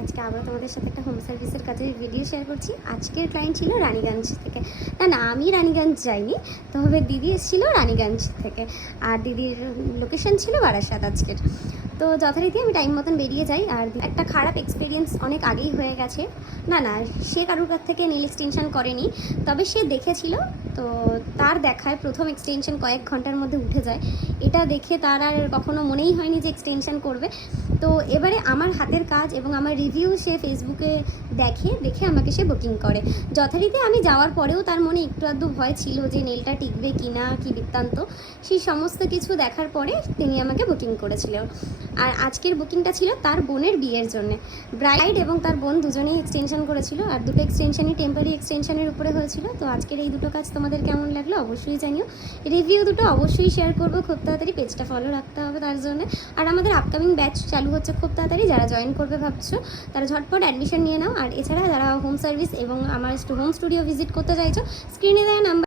আজকে আবার তোমাদের সাথে একটা হোম সার্ভিসের কাজের ভিডিও শেয়ার করছি। আজকের ক্লায়েন্ট ছিল রানীগঞ্জ থেকে। না, আমি রানীগঞ্জ যাইনি, তবে দিদি এসেছিলো রানীগঞ্জ থেকে, আর দিদির লোকেশন ছিল বারাসাত আজকের। তো যথারীতি আমি টাইম মতন বেরিয়ে যাই। আর একটা খারাপ এক্সপিরিয়েন্স অনেক আগেই হয়ে গেছে। না, সে কারোর কাছ থেকে নেল এক্সটেনশন করেনি, তবে সে দেখেছিল। তো তার দেখায় প্রথম এক্সটেনশন কয়েক ঘন্টার মধ্যে উঠে যায়। এটা দেখে তার আর কখনো মনেই হয়নি যে এক্সটেনশন করবে। তো এবারে আমার হাতের কাজ এবং আমার রিভিউ সে ফেসবুকে দেখে আমাকে সে বুকিং করে। যথারীতি আমি যাওয়ার পরেও তার মনে একটু আধটু ভয় ছিল যে নেলটা টিকবে কি না, কী বৃত্তান্ত। সেই সমস্ত কিছু দেখার পরে তিনি আমাকে বুকিং করেছিলেন। আর আজকের বুকিংটা ছিল তার বোনের বিয়ের জন্য। ব্রাইড এবং তার বোন দুজনেই এক্সটেনশন করেছিল, আর দুটো এক্সটেনশনই টেম্পারি এক্সটেনশনের উপরে হয়েছিল। তো আজকের এই দুটো কাজ তোমাদের কেমন লাগলো অবশ্যই জানিও। রিভিউ দুটো অবশ্যই শেয়ার করবো খুব তাড়াতাড়ি, পেজটা ফলো রাখতে হবে তার জন্য। আর আমাদের আপকামিং ব্যাচ চালু হচ্ছে খুব তাড়াতাড়ি, যারা জয়েন করবে ভাবছো তারা ঝটপট অ্যাডমিশন নিয়ে নাও। আর এছাড়া যারা হোম সার্ভিস এবং আমার হোম স্টুডিও ভিজিট করতে চাইছো, স্ক্রিনে দেওয়া নাম্বার